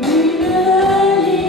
你的恩义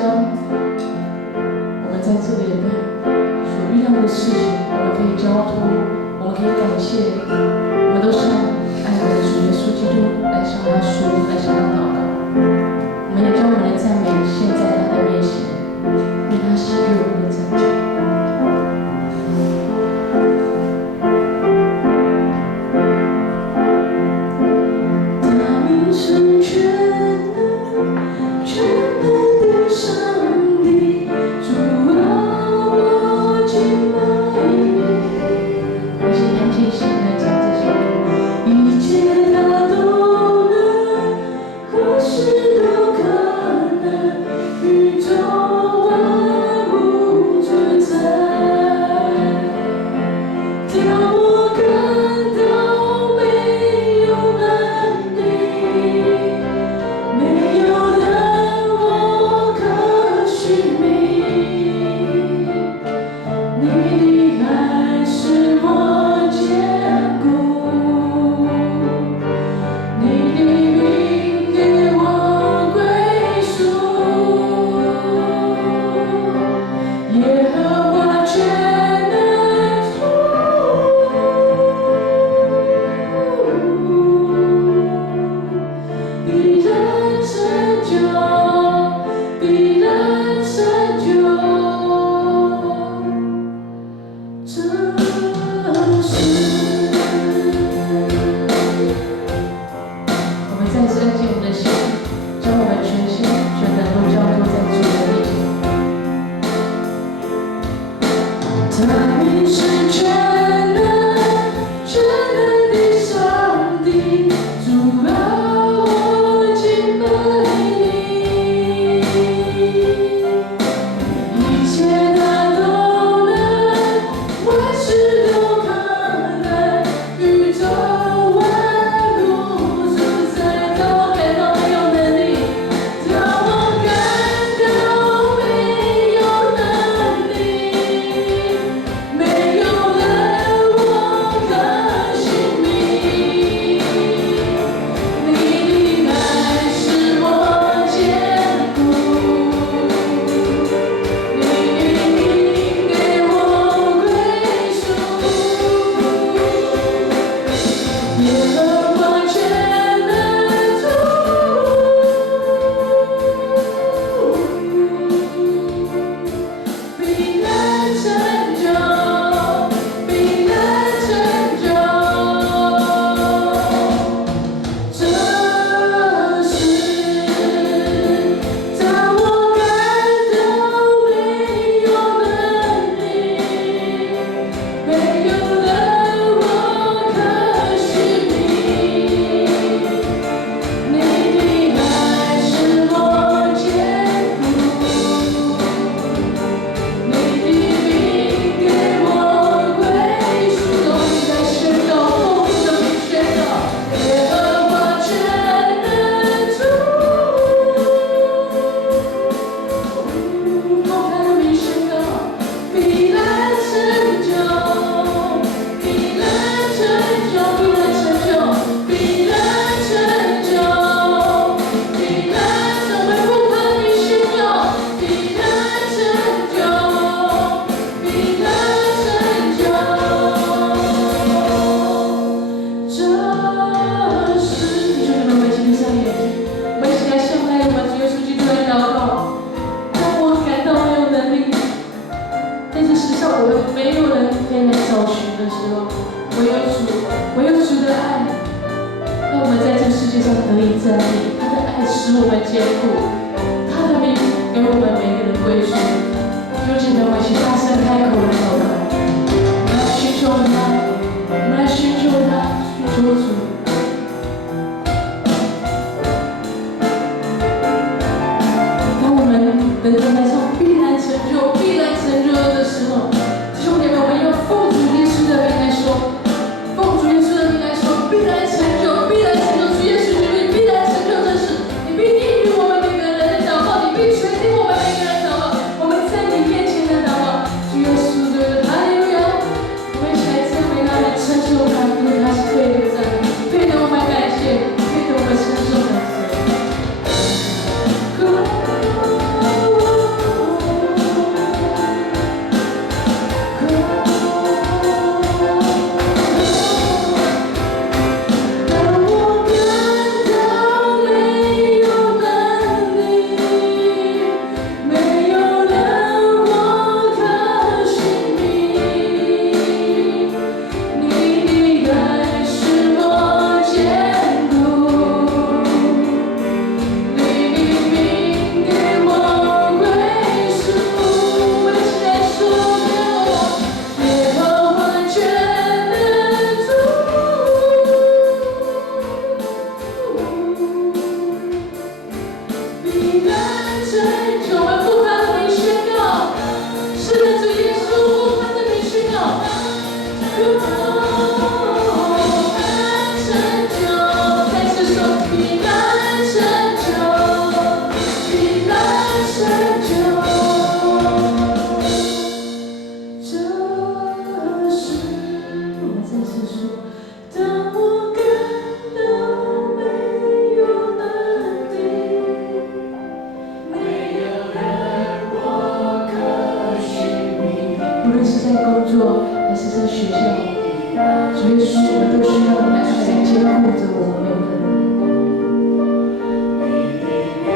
我们在这个礼拜所遇到的事情，我们可以交托，我们可以感谢，我们都是爱我们的主耶稣基督来向他说，来向他祷告。我们也将我们的赞美献在他的面前，愿他喜悦我们的赞美。你的拯救，我们呼他的名宣告，是的，主耶稣，呼他的名宣告，如果拯救，再次说你的拯救，你的拯救，这是我们再次说，当我感到没有能力，没有人我可寻觅，无论是在工作还是在学校，主耶稣，我们都需要你的爱来坚固着我们每个人。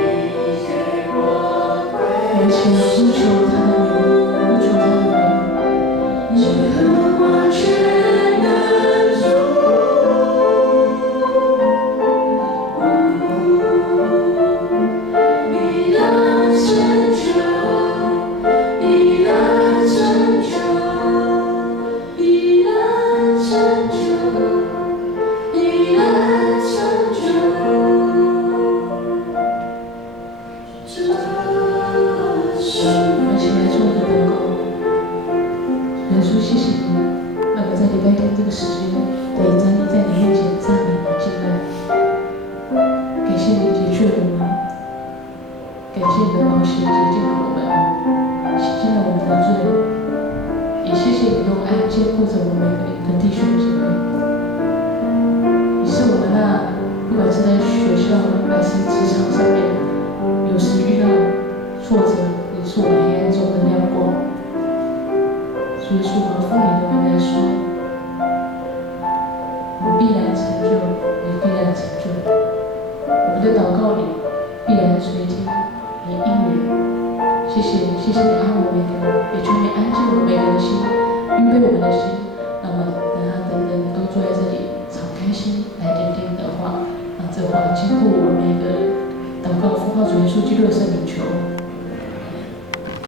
我们请呼求他的名，呼求他的名，耶和华全能主。你的拯救，你的拯救，你的拯救，你的拯救，这是我们起来做一个祷告。耶稣，谢谢你，让我在礼拜天这个时间可以站立在你面前赞美你、敬拜。感谢你解决我们，感谢你的宝血洁净了我们，洗净了我们的罪，也谢谢你用爱坚固着我们每个的弟兄姐妹。你是我们那不管是在学校还是职场上面，有时遇到挫折，你是我们黑暗中的亮光。所以说，我们奉你的名来说，你必然成就，你必然成就。我们的祷告里必然垂听，你应允。谢谢你，谢谢你爱我们每个人，也求你安静我们每个人的心，预备我们的心。那么，等人都坐在这里，敞开心来聆听你的话，让这话坚固我们每个人。祷告，奉靠主耶稣基督的圣名求。